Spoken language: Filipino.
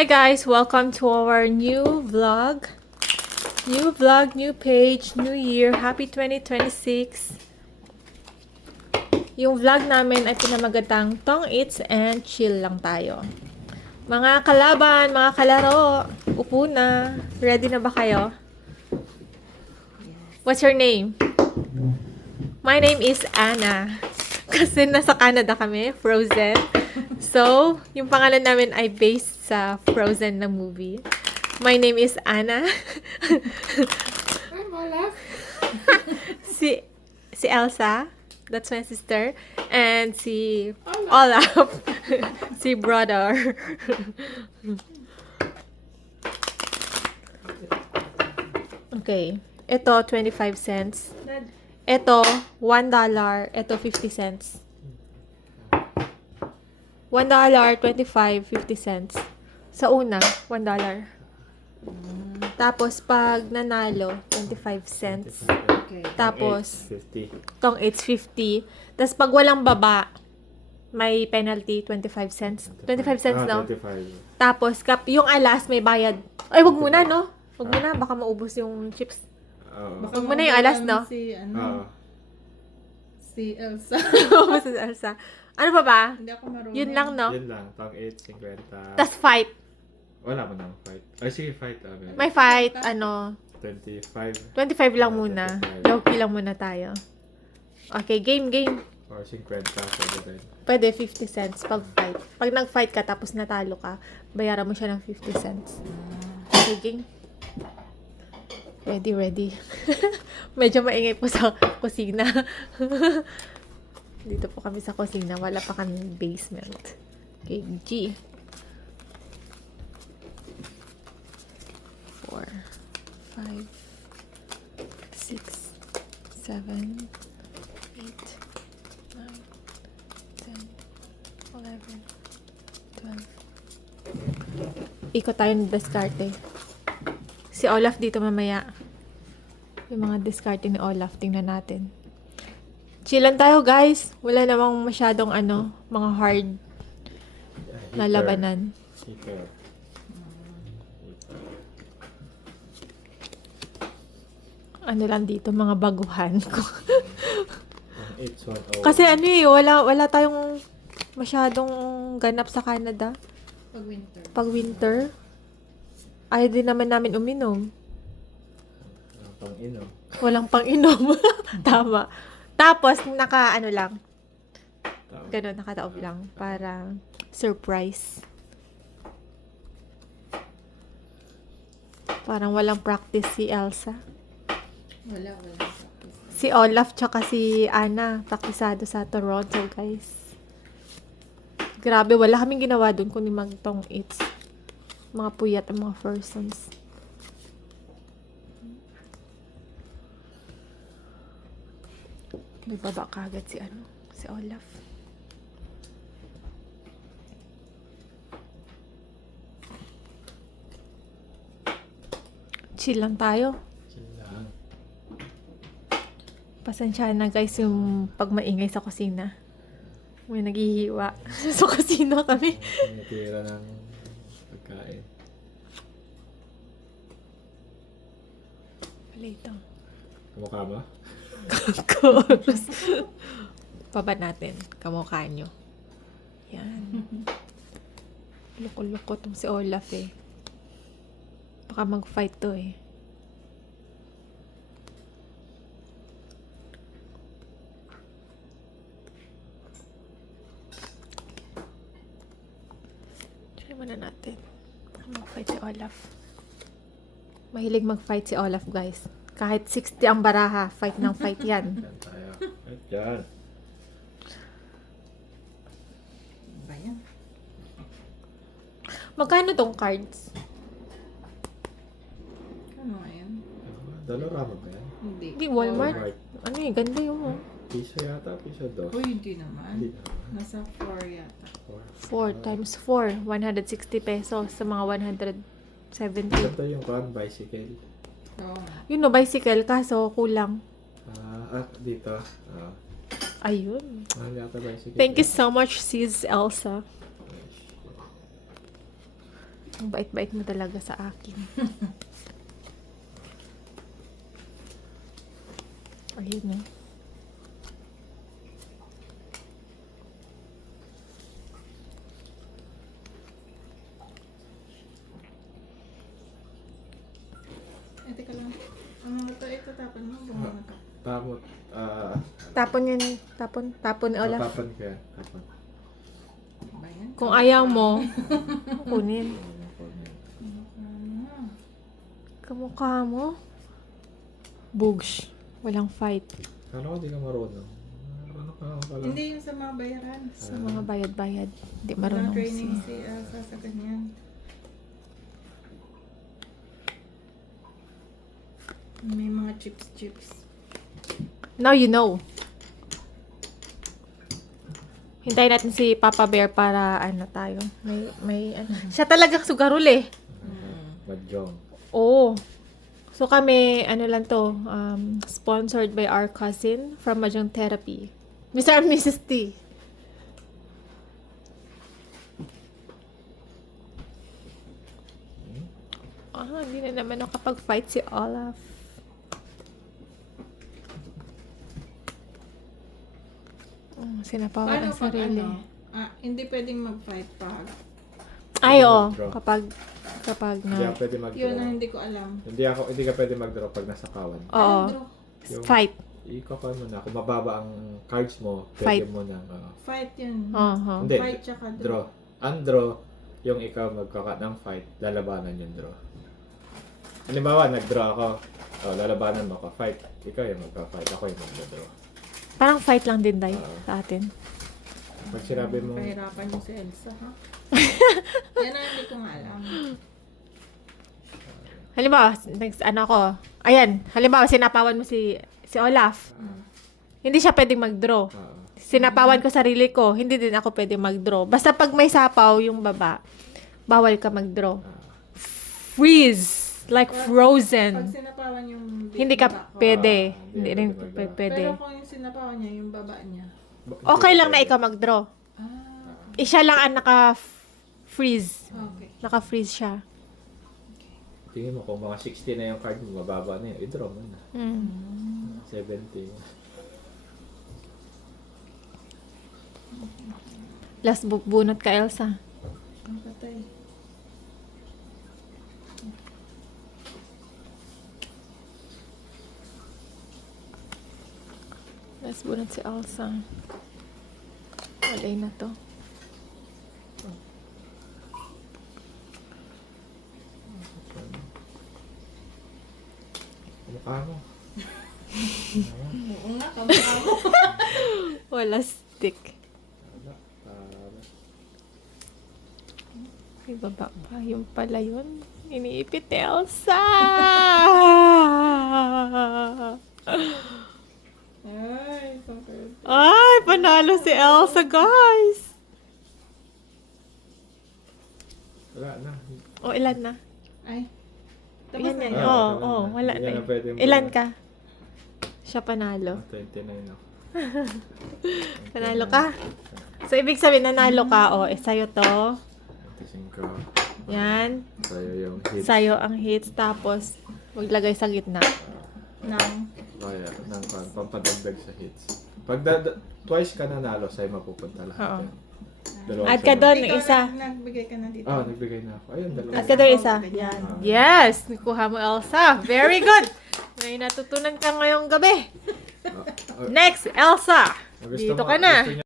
Hi guys, welcome to our new vlog. New vlog, new page, new year. Happy 2026. Yung vlog namin ay pinamagatang Tong Eats and Chill lang tayo. Mga kalaban, mga kalaro, upo na. Ready na ba kayo? What's your name? My name is Anna. Kasi nasa Canada kami, Frozen. So, yung pangalan namin ay based sa Frozen na movie. My name is Anna. I'm Olaf. si Elsa, that's my sister. And si Olaf, si brother. Okay. Ito, 25 cents. Ito, $1. Ito, 50 cents. $1, 25, 50 cents. Sa una, $1. Tapos, pag nanalo, 25 cents. Okay. Tapos, 50. tong it's 50. Tapos, pag walang baba, may penalty, 25 cents. 25 cents, no? 25. Tapos, yung alas, may bayad. Ay, wag muna, no? Wag muna, baka maubos yung chips. Oo. Wag mo na yung alas, no? Si, Oo. si Elsa. Maubos yung Elsa. Ano pa ba? Hindi ako marunong. Yun lang, no? Yun lang. Tong 8, 50. Tapos, fight. Wala mo nang fight. Ay, sige, fight. Okay. May fight, ano, 25 25 lang muna. 25. Low-key lang muna tayo. Okay, game. or 50. Pwede rin. Pwede 50 cents pag fight. Pag nag-fight ka tapos natalo ka, bayaran mo siya ng 50 cents. Okay, game. Ready. Medyo maingay po sa kusina. Dito po kami sa kusina. Wala pa kami basement. Okay, G. 4, 5, 6, 7, 8, 9, 10, 11, 12. Ikot tayo ng diskarte. Si Olaf dito mamaya. Yung mga diskarte ni Olaf, tingnan natin. Chillan tayo, guys. Wala namang masyadong mga hard na labanan. Hitter. Ano lang dito, mga baguhan ko. Tong 8, 1, Kasi wala tayong masyadong ganap sa Canada. Pag winter. Pag winter, ayaw din naman namin uminom. Pang ino. Walang pang-inom. Tama. Tapos, lang. Ganun, nakataob lang. Para surprise. Parang walang practice si Elsa. Wala. Si Olaf tsaka si Anna, praktisado sa Toronto, guys. Grabe, wala kaming ginawa dun kundi magtong eats. Mga puyat ang mga persons. May baba kagad si Olaf. Chill lang tayo. Chill lang. Pasensya na guys yung pag maingay sa kusina. May naghihiwa. Sa kusina kami. Tinitira ng pagkain. Palito. Kamukha ba? Chorus. Baba natin. Kamukha nyo. Yan. Loko-loko tong si Olaf eh. Baka mag-fight to eh. Try muna natin. Baka mag-fight si Olaf. Mahilig mag-fight si Olaf, guys. Kahit 60 ang baraha, fight ng fight yan. Yan tayo. Ay, dyan. Ba yan? Magkano tong cards? Ano nga yan? $1 ba yan? Hindi. Hindi, Walmart. Ano yung ganda yung Piso yata, piso 2. Uy, hindi naman. Hindi naman. Nasa 4 yata. 4 times 4, 160 pesos sa mga 170. Ito yung bicycle. Oo. Yun no, bicycle, kaso kulang. Dito. Ayun. Mahal yata bicycle. Thank you so much, sis Elsa. Ang bait-bait mo talaga sa akin. Ayun na. Teka lang. Ito tapon mo. Bumama ka. Tamot. Tapon yan. Tapon Olaf. Tapan ka yan. Tapan. Ba yan? Kung ayaw mo, kunin. Kamukha mo. Bugs. Walang fight. Ano ka di ka marunong? Ano ka pala? Hindi yung sa mga bayaran. Sa mga bayad-bayad. Hindi Walang marunong training si... si Elsa sa ganyan. May mga chips. Now you know. Hintayin natin si Papa Bear para ano tayo. May ano. Siya talagang sugarol eh. Mahjong. Oo. So kami, ano lang to, sponsored by our cousin from Mahjong Therapy. Mr. and Mrs. T. Hindi na naman nakapag-fight si Olaf. Sinapawan ang sarili. Hindi pwedeng mag-fight pag. Ay, oo. Draw. Kapag Hindi na... ako pwede mag-draw. Yun ang hindi ko alam. Hindi ka pwede mag-draw pag nasa kawan. Oo. Draw? Yung- Fight. Ikaw mo na. Kung mababa ang cards mo, Fight. pwede mo na. Fight yun. Oo. Hindi. Fight tsaka draw. Draw. Undraw, yung ikaw magkaka ng fight, lalabanan yung draw. Halimbawa, nag-draw ako. Lalabanan mo ako. Fight. Ikaw yung magka-fight. Ako yung mag-draw. Parang fight lang din, Day, Oo. sa atin. Pag sinabi mo, Pahirapan mo si Elsa, ha? Yan ang hindi ko nga alam. Halimbawa, ano ko, ayan, halimbawa, sinapawan mo si Olaf. Hindi siya pwedeng mag-draw. Sinapawan ko sarili ko, hindi din ako pwedeng mag-draw. Basta pag may sapaw yung baba, bawal ka mag-draw. Freeze! Like Pag frozen. sinapawan yung Hindi ka baba ko, pwede. hindi Hindi rin mag-draw. pwede. Pero kung yung sinapawan niya, yung baba niya. Okay lang na ikaw mag-draw. Siya lang ang naka-freeze. Okay. Naka-freeze siya. tingin mo kung mga 60 na yung card mo, mababa na yun. I-draw mo na. 70. Last bunot ka, Elsa. Ang patay. Last bunot si Elsa. Walay na to. Mukha mo. Oo nga, kamukha mo. Wala stick. Wala. May baba pa. Yung pala yun. Iniipit ni Elsa! Ay, so good. Ay, panalo si Elsa, guys! Wala na. O, ilan na? Ay. Tapos Yan na yan. yun. Oo, Tapos oo, na. wala Hindi na. na pwede mo Ilan na. ka? Siya panalo. 29 ako. Panalo ka? So, ibig sabihin, nanalo ka. O, sa'yo to. 25. Yan. Sa'yo yung hits. Sa'yo ang hits. Tapos, maglagay sa gitna. Nang. Kaya, ng pampadagdag sa hits. Pag twice ka nanalo, sa'yo mapupunta lahat Oo. yan. Dalawang At ka sa'yo. doon, Ikaw isa. nagbigay ka na dito. Nagbigay na ako. Ayun, dalawa. At ka doon, isa. Yan. Yes! Nakuha mo, Elsa. Very good! May natutunan ka ngayong gabi. Ah, Next, Elsa. gusto Dito mo- ka na. gusto niya